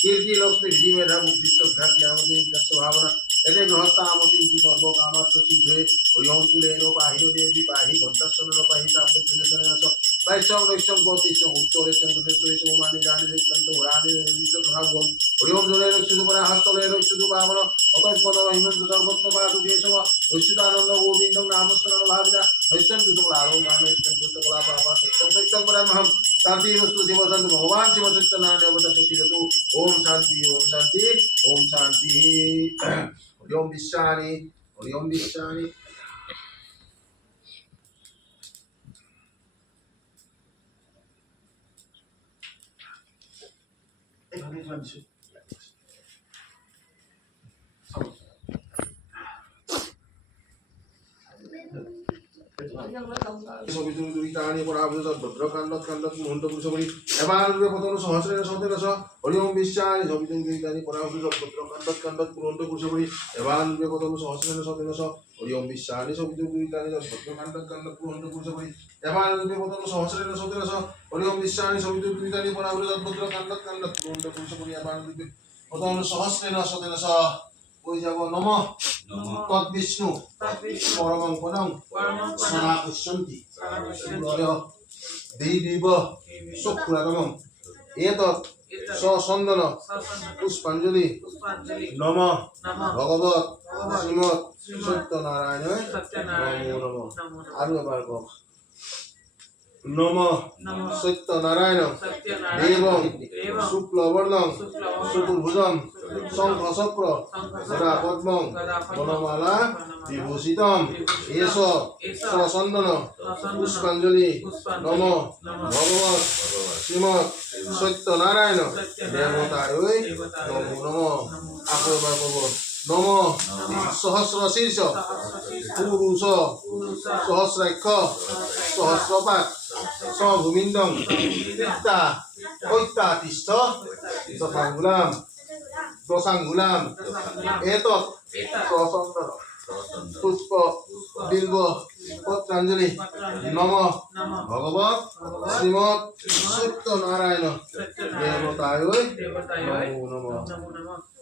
कीर्ति लक्ष्मी हृदय में रह विश्व भ्रति आमदे दस्य भावना यदि गृहस्थ आमति सर्व कामार्थ सिद्धे ओम सुलेनो पाहि देवी पाहि भक्तस्वरण पाहि तापजनसन स वैष्णव वैष्णव गोतिश उत्तरे चंद्रदेश ओमानि जानि कंत उरानि विश्व भागवम ओम जले रक्षित परा हस्तले रक्षित भावना अतः पद हिमंत सर्वत्र पादु केशव विश्वतानंद गोविंद नाम स्मरण भाविना वैष्णव दुसकलारो गान वैष्णव दुसकला पापा सत्यम सत्यम परमहम शांति वस्तु शिव संत भगवान शिव सत्यनारायण अवतरतु ओम शांति ओम शांति ओम शांति ओम विश्वानि ओम विश्वानि সবিতুল দুই তাহানি পরাভূত ভদ্রকাণ্ড কাণ্ড মহন্ত পুরুষবলি এবার পতন সহস্রের সতের স হরি ওম বিশ্বায় সবিতুল দুই তাহানি পরাভূত ভদ্রকাণ্ড কাণ্ড মহন্ত পুরুষবলি এবার পতন সহস্রের সতের স হরি ওম বিশ্বায় সবিতুল দুই তাহানি ভদ্রকাণ্ড কাণ্ড মহন্ত পুরুষবলি এবার পতন সহস্রের সতের স হরি ওম বিশ্বায় সবিতুল দুই তাহানি পরাভূত ভদ্রকাণ্ড কাণ্ড মহন্ত পুরুষবলি এবার পতন সহস্রের সতের স ওই যাব নম তৎ বিষ্ণু পরমং পদং সনা উচ্চন্তি দেব শুক্লাতমং এতৎ সচন্দন পুষ্পাঞ্জলি নম ভগবত শ্রীমৎ সত্যনারায়ণ নমো নমঃ আর এবার কও নম সত্যনারায়ণ দেবং শুক্লবর্ণং চতুর্ভুজং শঙ্খ চক্র গদা পদ্মং বনমালা বিভূষিতম এষ সচন্দন পুষ্পাঞ্জলি নম ভগবত শ্রীমৎ সত্যনারায়ণ দেবতায় নমো নমঃ আকৌ এবার কব নম সহস্র শীর্ষ পুরুষ সহস্রাক্ষ সহস্রপাত সভূমিন্দং পিতা ঐত্যাতিষ্ঠ দশাঙ্গুলাম এতৎ সচন্দন পুষ্প বিল্ব পত্রাঞ্জলি নম ভগবত শ্রীমৎ সত্যনারায়ণ দেবতায় নমো নমঃ।